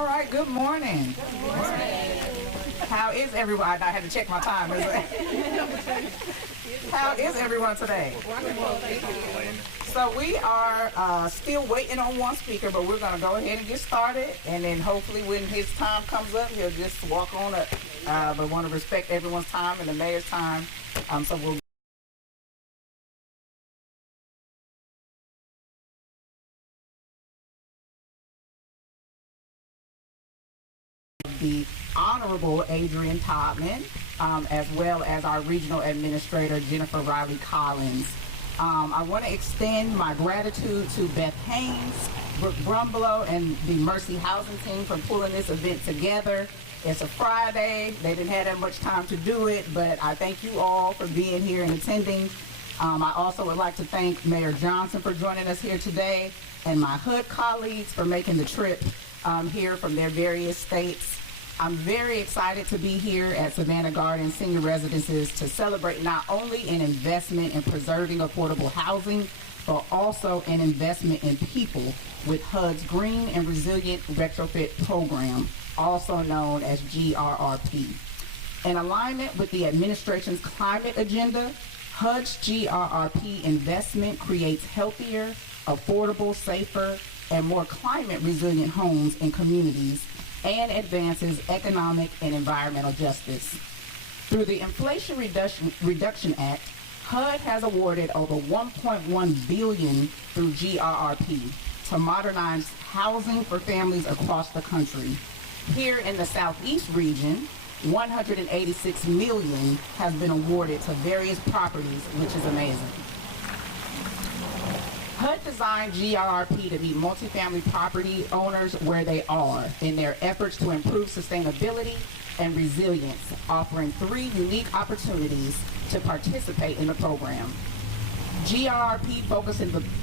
All right, good morning. Good morning. How is everyone? I had to check my time. How is everyone today? So we are still waiting on one speaker, but we're going to go ahead and get started. And then hopefully when his time comes up, he'll just walk on up. But want to respect everyone's time and the mayor's time. So we'll the Honorable Adrian Todman, as well as our Regional Administrator, Jennifer Riley Collins. I want to extend my gratitude to Beth Haynes, Brooke Brumbelow, and the Mercy Housing team for pulling this event together. It's a Friday. They didn't have that much time to do it, but I thank you all for being here and attending. I also would like to thank Mayor Johnson for joining us here today, and my HUD colleagues for making the trip here from their various states. I'm very excited to be here at Savannah Gardens Senior Residences to celebrate not only an investment in preserving affordable housing, but also an investment in people with HUD's Green and Resilient Retrofit Program, also known as GRRP. In alignment with the administration's climate agenda, HUD's GRRP investment creates healthier, affordable, safer, and more climate resilient homes in communities and advances economic and environmental justice. Through the Inflation Reduction Act, HUD has awarded over $1.1 billion through GRRP to modernize housing for families across the country. Here in the Southeast region, $186 million has been awarded to various properties, which is amazing. HUD designed GRRP to meet multifamily property owners where they are in their efforts to improve sustainability and resilience, offering 3 unique opportunities to participate in the program. GRRP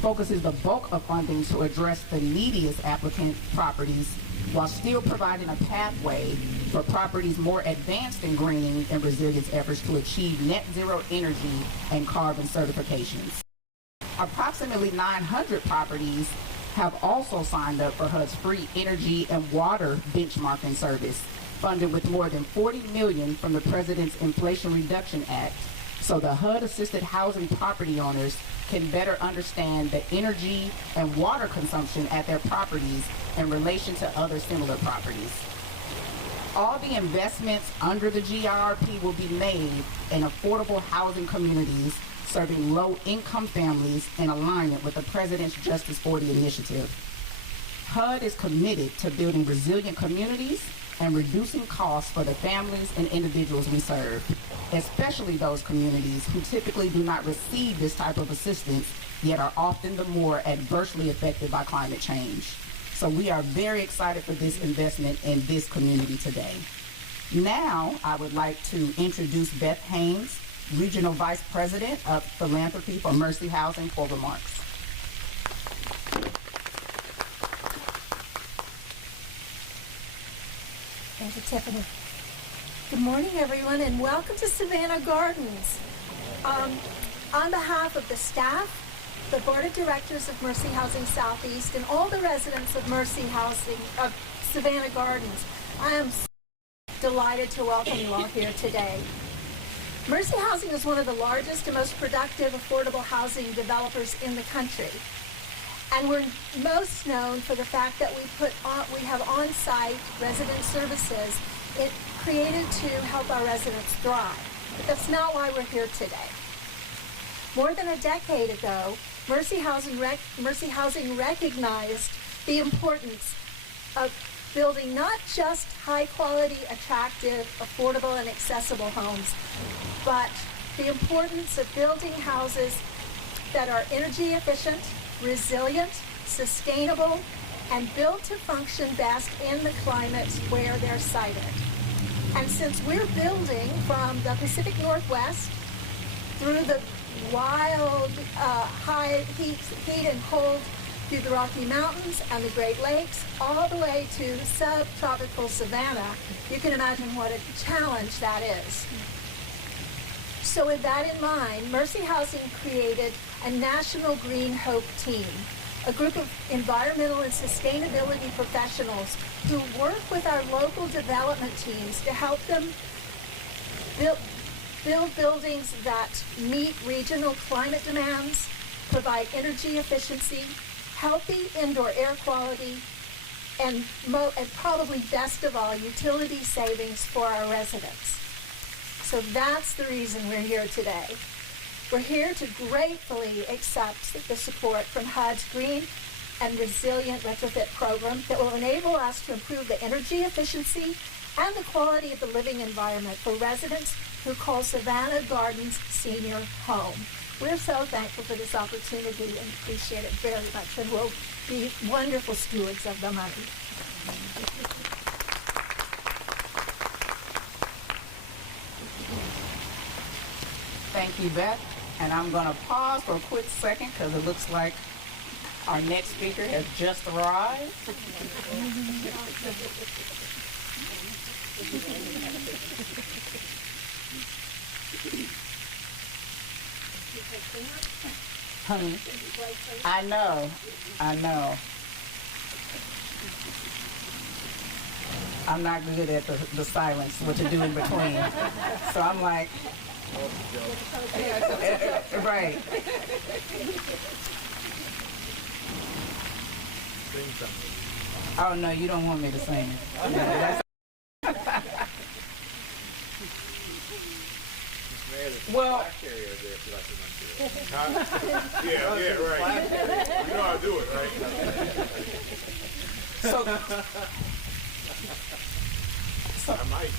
focuses the bulk of funding to address the neediest applicant properties while still providing a pathway for properties more advanced in greening and resilience efforts to achieve net zero energy and carbon certifications. Approximately 900 properties have also signed up for HUD's free energy and water benchmarking service, funded with more than $40 million from the President's Inflation Reduction Act, so the HUD-assisted housing property owners can better understand the energy and water consumption at their properties in relation to other similar properties. All the investments under the GRRP will be made in affordable housing communities serving low-income families in alignment with the President's Justice 40 initiative. HUD is committed to building resilient communities and reducing costs for the families and individuals we serve, especially those communities who typically do not receive this type of assistance, yet are often the more adversely affected by climate change. So we are very excited for this investment in this community today. Now, I would like to introduce Beth Haynes, Regional Vice President of Philanthropy for Mercy Housing, for remarks. Thank you, Tiffany. Good morning, everyone, and welcome to Savannah Gardens. On behalf of the staff, the Board of Directors of Mercy Housing Southeast, and all the residents of Mercy Housing of Savannah Gardens, I am so delighted to welcome you all here today. Mercy Housing is one of the largest and most productive affordable housing developers in the country. And we're most known for the fact that we have on-site resident services created to help our residents thrive. But that's not why we're here today. More than a decade ago, Mercy Housing recognized the importance of building not just high-quality, attractive, affordable, and accessible homes, but the importance of building houses that are energy efficient, resilient, sustainable, and built to function best in the climates where they're sited. And since we're building from the Pacific Northwest through the wild high heat and cold through the Rocky Mountains and the Great Lakes, all the way to subtropical Savannah, you can imagine what a challenge that is. So with that in mind, Mercy Housing created a National Green Hope team a group of environmental and sustainability professionals who work with our local development teams to help them build buildings that meet regional climate demands, provide energy efficiency, healthy indoor air quality, and probably best of all, utility savings for our residents. So that's the reason we're here today. We're here to gratefully accept the support from HUD's Green and Resilient Retrofit program that will enable us to improve the energy efficiency and the quality of the living environment for residents who call Savannah Gardens Senior home. We're so thankful for this opportunity and appreciate it very much, and we'll be wonderful stewards of the money. Thank you, Beth. And I'm going to pause for a quick second because it looks like our next speaker has just arrived. Honey, I know. I'm not good at the silence, what to do in between. So I'm like, right. Oh no, you don't want me to sing. No, that's well, yeah, right. You know how to do it, right? So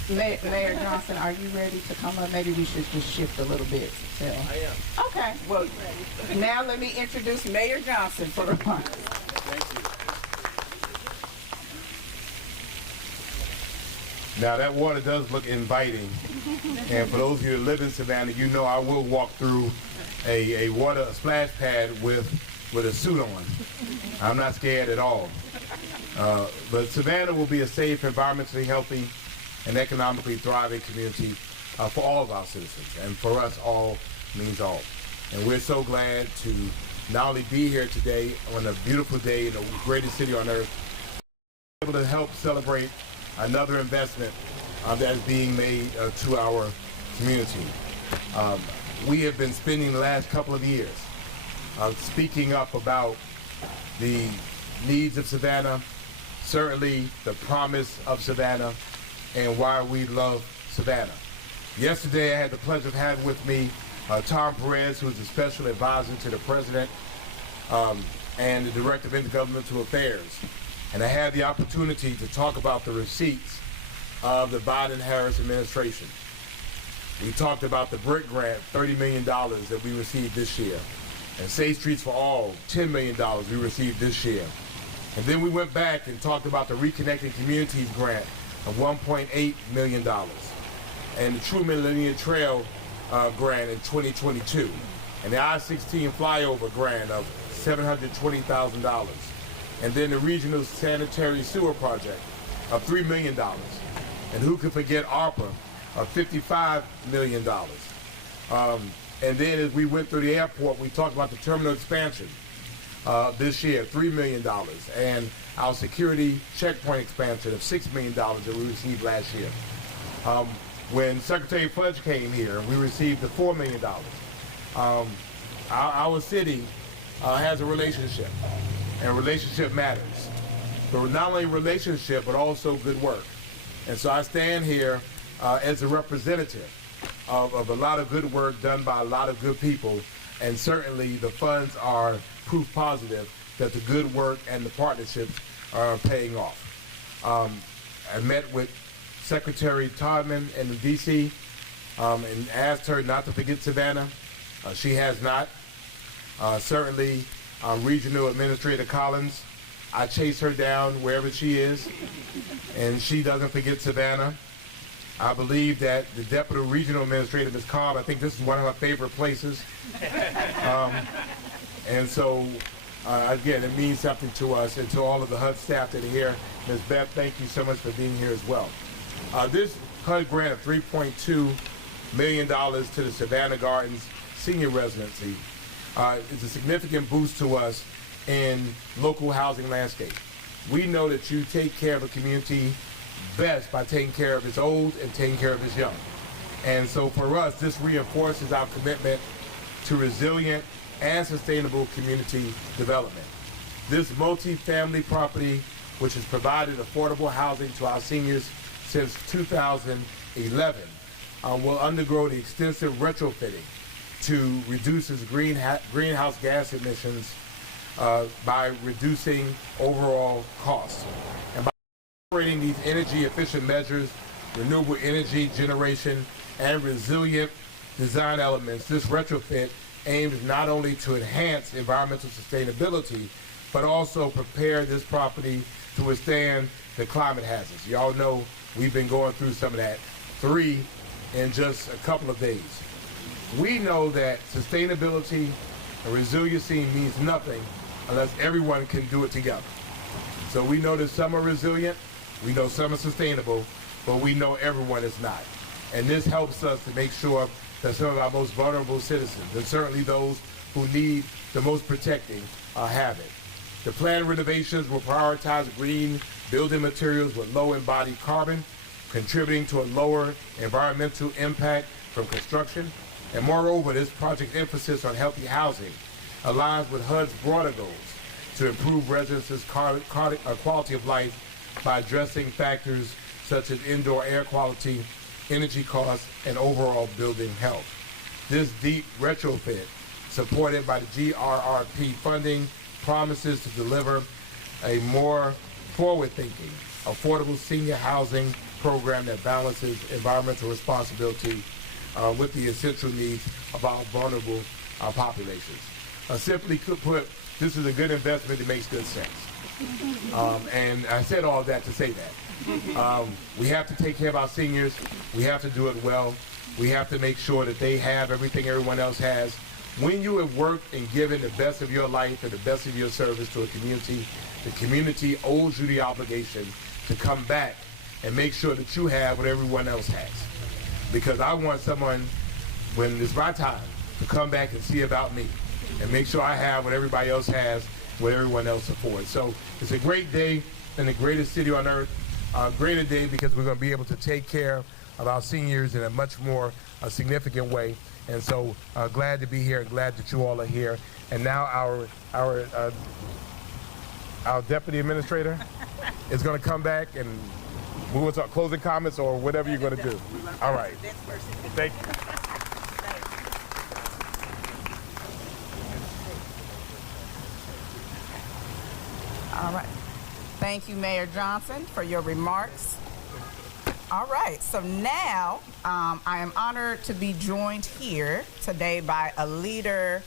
Mayor Johnson, are you ready to come up? Maybe we should just shift a little bit. I am. Okay. Well, now let me introduce Mayor Johnson for the remarks. Thank you. Now that water does look inviting, and for those of you who live in Savannah, you know I will walk through a splash pad with a suit on. I'm not scared at all. But Savannah will be a safe, environmentally healthy, and economically thriving community for all of our citizens, and for us all means all. And we're so glad to not only be here today on a beautiful day in the greatest city on earth, able to help celebrate another investment that is being made to our community. We have been spending the last couple of years speaking up about the needs of Savannah, certainly the promise of Savannah, and why we love Savannah. Yesterday I had the pleasure of having with me Tom Perez, who is the special advisor to the president and the director of intergovernmental affairs. And I had the opportunity to talk about the receipts of the Biden-Harris administration. We talked about the BRIC grant, $30 million that we received this year. And Safe Streets for All, $10 million we received this year. And then we went back and talked about the Reconnecting Communities grant of $1.8 million. And the True Millennium Trail grant in 2022. And the I-16 flyover grant of $720,000. And then the Regional Sanitary Sewer Project of $3 million. And who could forget ARPA of $55 million. And then as we went through the airport, we talked about the terminal expansion this year, $3 million. And our security checkpoint expansion of $6 million that we received last year. When Secretary Fudge came here, we received the $4 million. Our city has a relationship, and relationship matters. But not only relationship, but also good work. And so I stand here as a representative of a lot of good work done by a lot of good people, and certainly the funds are proof positive that the good work and the partnerships are paying off. I met with Secretary Todman in D.C. And asked her not to forget Savannah. She has not. Certainly, Regional Administrator Collins, I chase her down wherever she is, and she doesn't forget Savannah. I believe that the Deputy Regional Administrator, Ms. Cobb, I think this is one of her favorite places. And so, again, it means something to us and to all of the HUD staff that are here. Ms. Beth, thank you so much for being here as well. This HUD grant of $3.2 million to the Savannah Gardens Senior Residency is a significant boost to us in local housing landscape. We know that you take care of a community best by taking care of its old and taking care of its young. And so for us, this reinforces our commitment to resilient and sustainable community development. This multi-family property, which has provided affordable housing to our seniors since 2011, will undergo the extensive retrofitting to reduce its greenhouse gas emissions by reducing overall costs. And by incorporating these energy efficient measures, renewable energy generation, and resilient design elements, this retrofit aims not only to enhance environmental sustainability, but also prepare this property to withstand the climate hazards. Y'all know we've been going through some of that, 3 in just a couple of days. We know that sustainability and resiliency means nothing unless everyone can do it together. So we know that some are resilient, we know some are sustainable, but we know everyone is not. And this helps us to make sure that some of our most vulnerable citizens, and certainly those who need the most protecting, have it. The planned renovations will prioritize green building materials with low embodied carbon, contributing to a lower environmental impact from construction. And moreover, this project's emphasis on healthy housing aligns with HUD's broader goals to improve residents' quality of life by addressing factors such as indoor air quality, energy costs, and overall building health. This deep retrofit, supported by the GRRP funding, promises to deliver a more forward-thinking, affordable senior housing program that balances environmental responsibility with the essential needs of our vulnerable populations. Simply put, this is a good investment that makes good sense. And I said all of that to say that. We have to take care of our seniors. We have to do it well. We have to make sure that they have everything everyone else has. When you have worked and given the best of your life and the best of your service to a community, the community owes you the obligation to come back and make sure that you have what everyone else has. Because I want someone, when it's my time, to come back and see about me and make sure I have what everybody else has, what everyone else affords. So it's a great day in the greatest city on earth, a greater day because we're going to be able to take care of our seniors in a much more significant way. And so glad to be here and glad that you all are here. And now our deputy administrator is going to come back and we will talk closing comments or whatever you're going to do. All right. Thank you. All right. Thank you, Mayor Johnson, for your remarks. All right, so now I am honored to be joined here today by a leader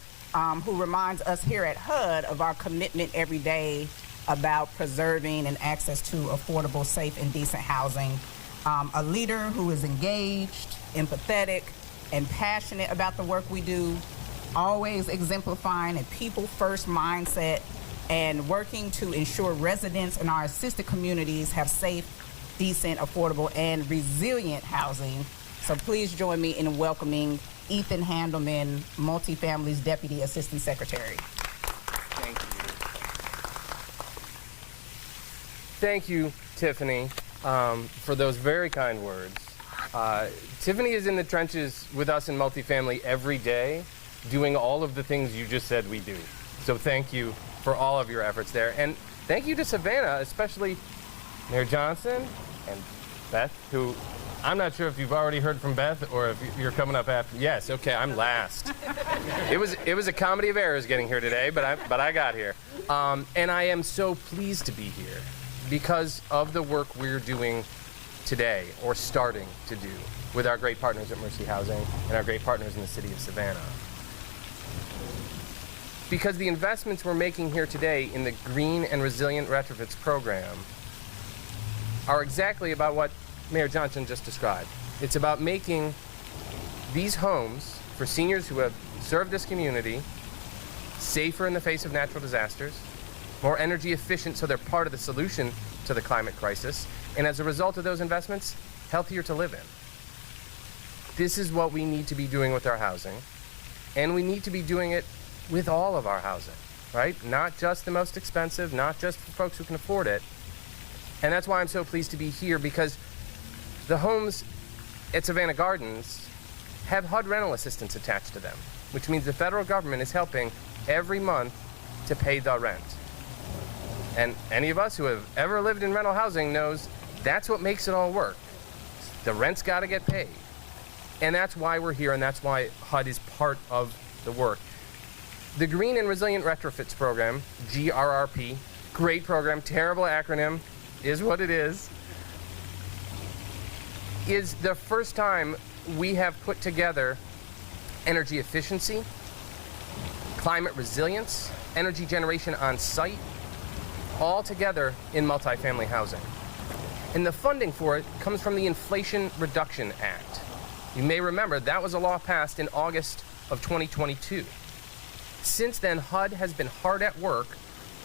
who reminds us here at HUD of our commitment every day about preserving and access to affordable, safe, and decent housing. A leader who is engaged, empathetic, and passionate about the work we do, always exemplifying a people-first mindset and working to ensure residents in our assisted communities have safe, decent, affordable, and resilient housing. So please join me in welcoming Ethan Handelman, Multifamily's Deputy Assistant Secretary. Thank you. Thank you, Tiffany, for those very kind words. Tiffany is in the trenches with us in multifamily every day, doing all of the things you just said we do. So thank you for all of your efforts there. And thank you to Savannah, especially Mayor Johnson and Beth, who I'm not sure if you've already heard from Beth or if you're coming up after. Yes, okay, I'm last. It was a comedy of errors getting here today, but I got here. And I am so pleased to be here because of the work we're doing today, or starting to do, with our great partners at Mercy Housing and our great partners in the city of Savannah. Because the investments we're making here today in the Green and Resilient Retrofits program are exactly about what Mayor Johnson just described. It's about making these homes for seniors who have served this community safer in the face of natural disasters, more energy efficient so they're part of the solution to the climate crisis, and as a result of those investments, healthier to live in. This is what we need to be doing with our housing, and we need to be doing it with all of our housing, right? Not just the most expensive, not just for folks who can afford it. And that's why I'm so pleased to be here, because the homes at Savannah Gardens have HUD rental assistance attached to them, which means the federal government is helping every month to pay the rent. And any of us who have ever lived in rental housing knows that's what makes it all work. The rent's got to get paid. And that's why we're here, and that's why HUD is part of the work. The Green and Resilient Retrofits Program, GRRP, great program, terrible acronym, is what it is the first time we have put together energy efficiency, climate resilience, energy generation on site, all together in multifamily housing. And the funding for it comes from the Inflation Reduction Act. You may remember that was a law passed in August of 2022. Since then, HUD has been hard at work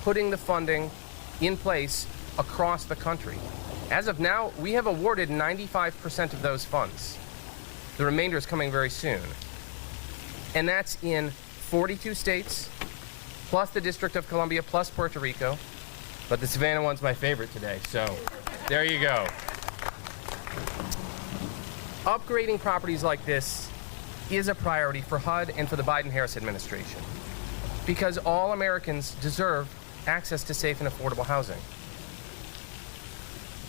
putting the funding in place across the country. As of now, we have awarded 95% of those funds. The remainder is coming very soon. And that's in 42 states, plus the District of Columbia, plus Puerto Rico. But the Savannah one's my favorite today, so there you go. Upgrading properties like this is a priority for HUD and for the Biden-Harris administration, because all Americans deserve access to safe and affordable housing.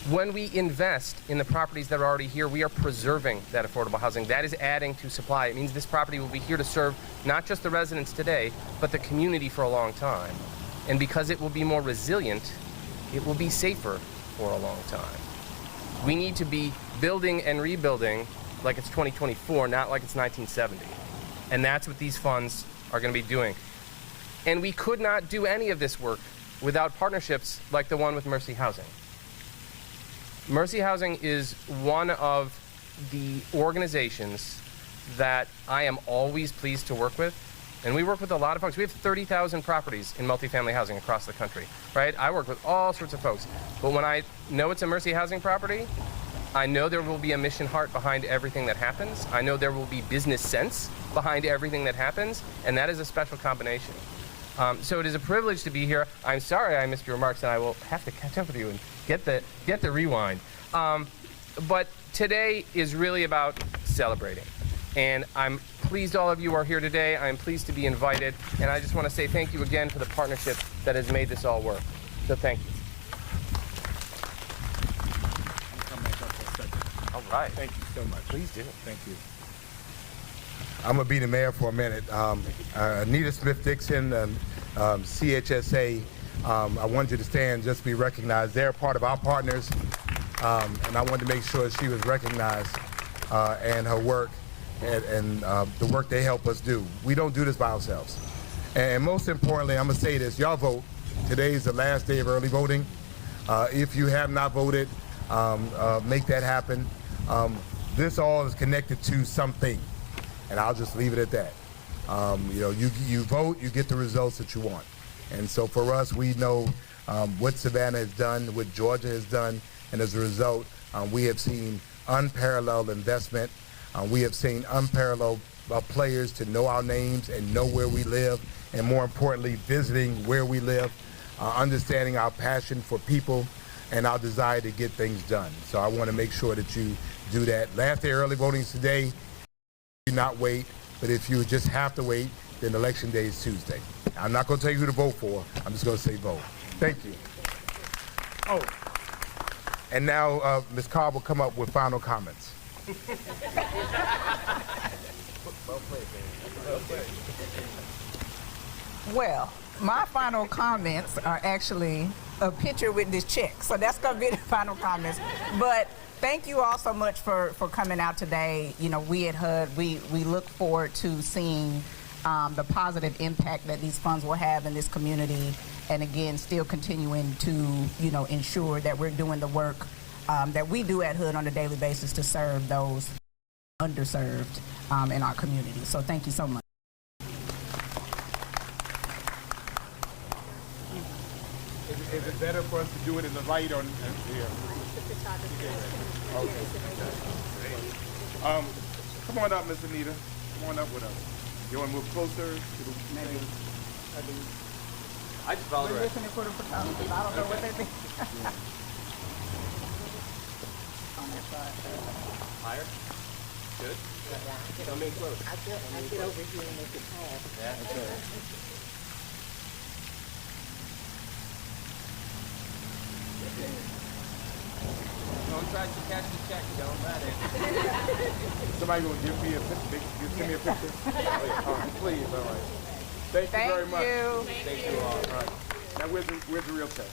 When we invest in the properties that are already here, we are preserving that affordable housing. That is adding to supply. It means this property will be here to serve not just the residents today, but the community for a long time. And because it will be more resilient, it will be safer for a long time. We need to be building and rebuilding like it's 2024, not like it's 1970. And that's what these funds are going to be doing. And we could not do any of this work without partnerships like the one with Mercy Housing. Mercy Housing is one of the organizations that I am always pleased to work with. And we work with a lot of folks. We have 30,000 properties in multifamily housing across the country, right? I work with all sorts of folks. But when I know it's a Mercy Housing property, I know there will be a mission heart behind everything that happens. I know there will be business sense behind everything that happens, and that is a special combination. So it is a privilege to be here. I'm sorry I missed your remarks, and I will have to catch up with you and get the rewind. But today is really about celebrating. And I'm pleased all of you are here today. I'm pleased to be invited. And I just want to say thank you again for the partnership that has made this all work. So thank you. All right. Thank you so much. Please do. Thank you. I'm going to be the mayor for a minute. Anita Smith-Dixon, CHSA, I wanted you to stand just to be recognized. They're part of our partners, and I wanted to make sure she was recognized and her work and the work they help us do. We don't do this by ourselves. And most importantly, I'm going to say this, y'all vote. Today is the last day of early voting. If you have not voted, make that happen. This all is connected to something, and I'll just leave it at that. You know, you vote, you get the results that you want. And so for us, we know what Savannah has done, what Georgia has done, and as a result, we have seen unparalleled investment. We have seen unparalleled players to know our names and know where we live, and more importantly, visiting where we live, understanding our passion for people and our desire to get things done. So I want to make sure that you do that. Last day early voting is today. Do not wait, but if you just have to wait, then election day is Tuesday. I'm not going to tell you who to vote for. I'm just going to say vote. Thank you. Oh, and now Ms. Cobb will come up with final comments. Well, my final comments are actually a picture with this check. So that's going to be the final comments. But thank you all so much for coming out today. You know, we at HUD, we look forward to seeing the positive impact that these funds will have in this community. And again, still continuing to, you know, ensure that we're doing the work that we do at HUD on a daily basis to serve those underserved in our community. So thank you so much. Is it better for us to do it in the light or here? Okay. Come on up, Miss Anita. Come on up with us. You want to move closer to the I just followed We're her. listening for the photographers. I don't know what they mean. On that side. Higher. Good. Don't make close. I get over here and make it pass. Yeah, that's right. Don't try to catch the check. Don't let it. Somebody gonna give me a picture? Give me a picture? Oh, please, all right. Thank you very much. You. Thank you all. All right. Now where's the real check?